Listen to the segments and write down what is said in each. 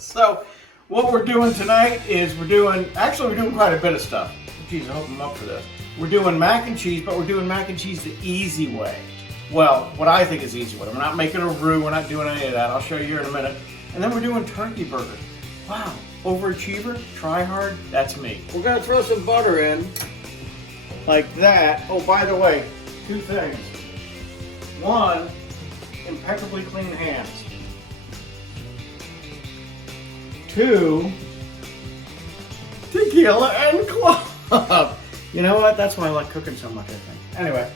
So what we're doing tonight is we're doing quite a bit of stuff. Geez, I hope I'm up for this. We're doing mac and cheese, but we're doing mac and cheese the easy way. Well, what I think is the easy way. We're not making a roux, we're not doing any of that. I'll show you here in a minute. And then we're doing turkey burgers. Wow, overachiever, try hard, that's me. We're gonna throw some butter in, like that. Oh, by the way, two things. One, impeccably clean hands. Two, tequila and clove. You know what? That's why I like cooking so much, I think. Anyway,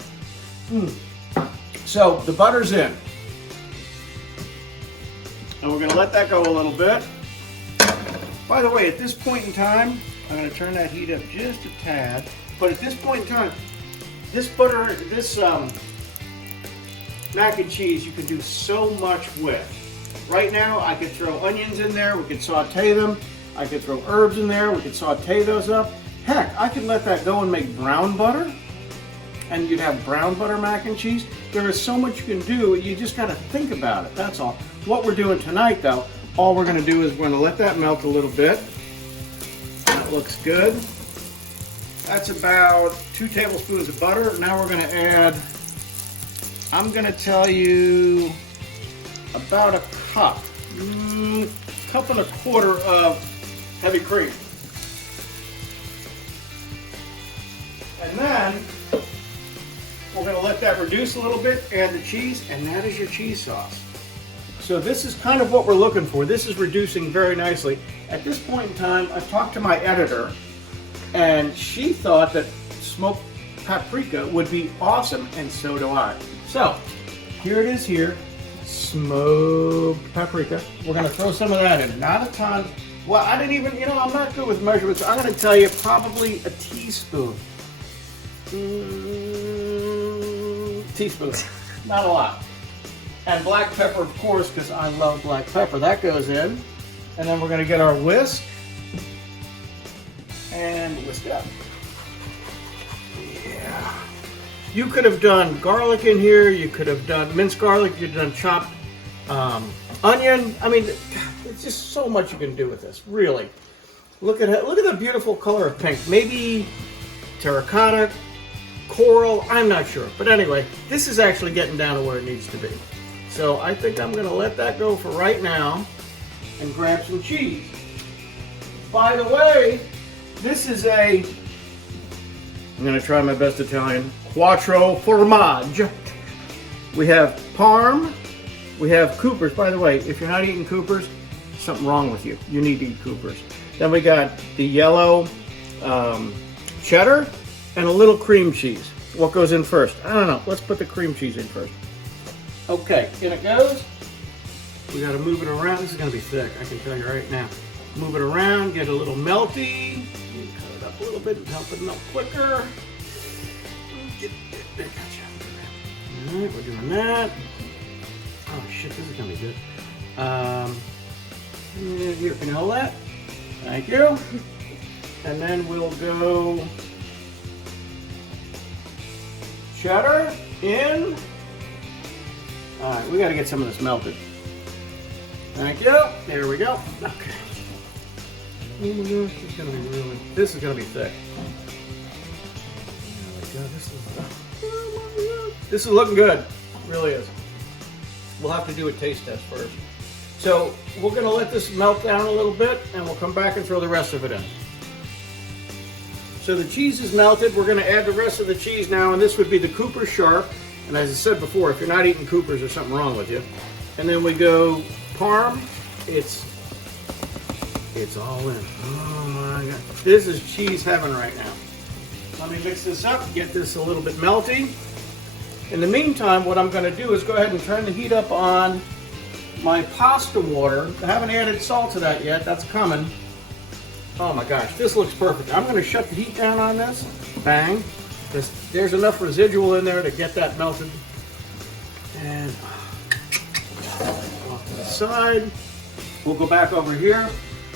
so the butter's in. And we're gonna let that go a little bit. By the way, at this point in time, I'm gonna turn that heat up just a tad. But at this point in time, this mac and cheese you can do so much with. Right now, I could throw onions in there, we could saute them. I could throw herbs in there, we could saute those up. Heck, I could let that go and make brown butter, and you'd have brown butter mac and cheese. There is so much you can do, you just gotta think about it, that's all. What we're doing tonight though, all we're gonna do is we're gonna let that melt a little bit. That looks good. That's about 2 tablespoons of butter. Now we're gonna add, I'm gonna tell you, about a cup, cup and a quarter of heavy cream. And then we're gonna let that reduce a little bit, add the cheese, and that is your cheese sauce. So this is kind of what we're looking for. This is reducing very nicely. At this point in time, I've talked to my editor, and she thought that smoked paprika would be awesome, and so do I. So here it is here. Smoked paprika. We're gonna throw some of that in, not a ton. Well, I didn't even, I'm not good with measurements. I'm gonna tell you probably a teaspoon. Teaspoon, not a lot. And black pepper, of course, because I love black pepper. That goes in. And then we're gonna get our whisk and whisk it up. Yeah. You could have done garlic in here. You could have done minced garlic. You could have done chopped onion. I mean, it's just so much you can do with this. Really, look at it. Look at the beautiful color of pink. Maybe terracotta, coral. I'm not sure, but anyway, this is actually getting down to where it needs to be. So I think I'm going to let that go for right now and grab some cheese. By the way, this is I'm going to try my best Italian. Quattro formaggi. We have Parm, we have Coopers. By the way, if you're not eating Coopers, something wrong with you. You need to eat Coopers. Then we got the yellow cheddar and a little cream cheese. What goes in first? I don't know. Let's put the cream cheese in first. Okay, in it goes. We got to move it around. This is going to be thick, I can tell you right now. Move it around, get it a little melty. Cut it up a little bit and help it melt quicker. Gotcha. All right, we're doing that. Oh shit, this is gonna be good. Here, can you hold that? Thank you. And then we'll go cheddar in. All right, we got to get some of this melted. Thank you. There we go. Okay. This is gonna be thick. This is looking good, it really is. We'll have to do a taste test first. So we're gonna let this melt down a little bit and we'll come back and throw the rest of it in. So the cheese is melted, we're gonna add the rest of the cheese now, and this would be the Cooper Sharp. And as I said before, if you're not eating Coopers, there's something wrong with you. And then we go Parm, it's all in. Oh my God, this is cheese heaven right now. Let me mix this up, get this a little bit melty. In the meantime, what I'm going to do is go ahead and turn the heat up on my pasta water. I haven't added salt to that yet, that's coming. Oh my gosh, this looks perfect. I'm going to shut the heat down on this. Bang. There's enough residual in there to get that melted. And off to the side. We'll go back over here.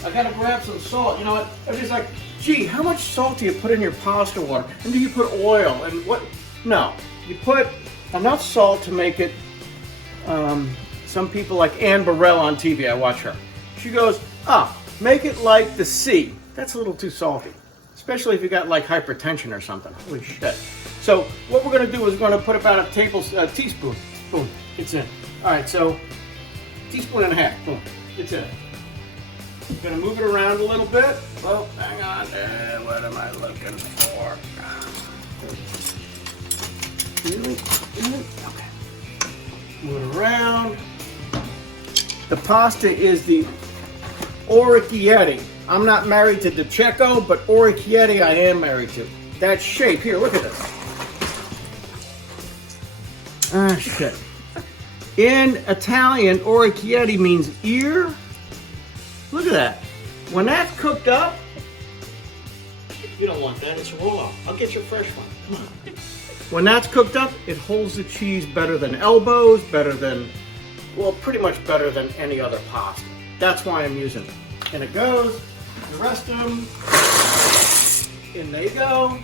I got to grab some salt. You know what? Everybody's like, gee, how much salt do you put in your pasta water? And do you put oil? And what? No. You put enough salt to make it, some people like Ann Burrell on TV, I watch her. She goes, "Ah, make it like the sea." That's a little too salty, especially if you got like hypertension or something. Holy shit. So what we're gonna do is we're gonna put about a teaspoon. Boom, it's in. All right, so teaspoon and a half. Boom, it's in. Gonna move it around a little bit. Oh, hang on. What am I looking for? Okay. Move it around. The pasta is the orecchiette. I'm not married to DiCecco, but orecchiette I am married to. That shape. Here, look at this. Ah, shit. In Italian, orecchiette means ear. Look at that. When that's cooked up, you don't want that. It's raw. I'll get you a fresh one. Come on. When that's cooked up, it holds the cheese better than elbows, better than, well, pretty much better than any other pasta. That's why I'm using it. And it goes. The rest of them, in they go.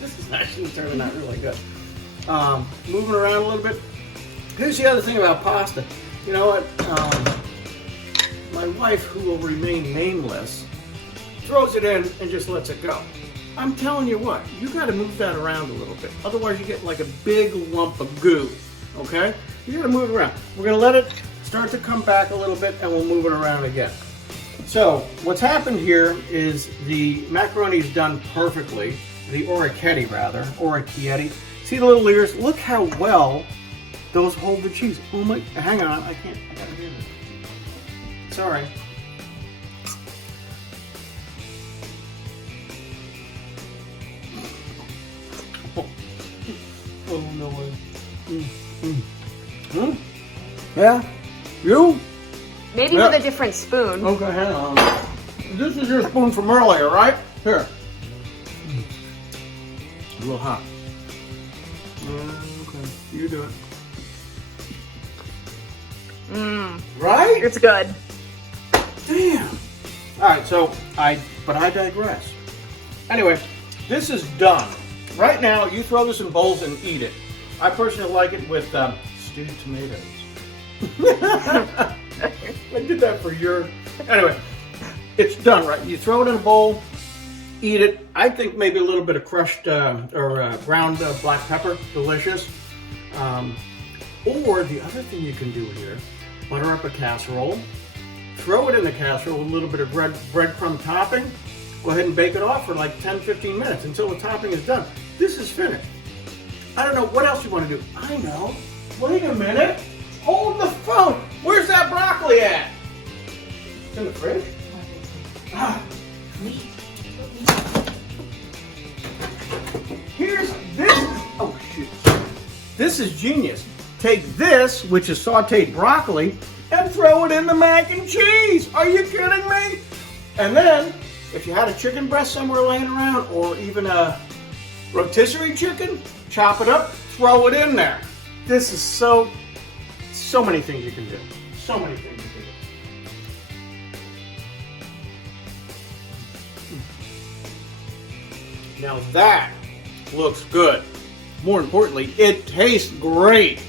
This is actually turning out really good. Moving around a little bit. Here's the other thing about pasta. You know what? My wife, who will remain nameless, throws it in and just lets it go. I'm telling you what, you got to move that around a little bit. Otherwise, you get like a big lump of goo. Okay? You got to move it around. We're going to let it start to come back a little bit, and we'll move it around again. So what's happened here is the macaroni's done perfectly. The orecchiette, rather. Orecchiette. See the little ears? Look how well those hold the cheese. Oh my, hang on, I can't, I gotta do this. Sorry. Oh, no way. Yeah? You? Maybe with a different spoon. Okay, hang on. This is your spoon from earlier, right? Here. A little hot. Okay, you do it. Right? It's good. Damn. All right, so I digress. Anyway, this is done. Right now, you throw this in bowls and eat it. I personally like it with stewed tomatoes. I did that for your... Anyway, it's done, right? You throw it in a bowl, eat it. I think maybe a little bit of crushed ground black pepper, delicious. Or the other thing you can do here, butter up a casserole, throw it in the casserole with a little bit of breadcrumb topping. Go ahead and bake it off for like 10-15 minutes until the topping is done. This is finished. I don't know what else you want to do. I know. Wait a minute. Hold the phone. Where's that broccoli at? It's in the fridge. Here's this. Oh, shoot. This is genius. Take this, which is sauteed broccoli, and throw it in the mac and cheese. Are you kidding me? And then, if you had a chicken breast somewhere laying around, or even a rotisserie chicken, chop it up, throw it in there. This is so many things you can do. So many things you can do. Now that looks good. More importantly, it tastes great.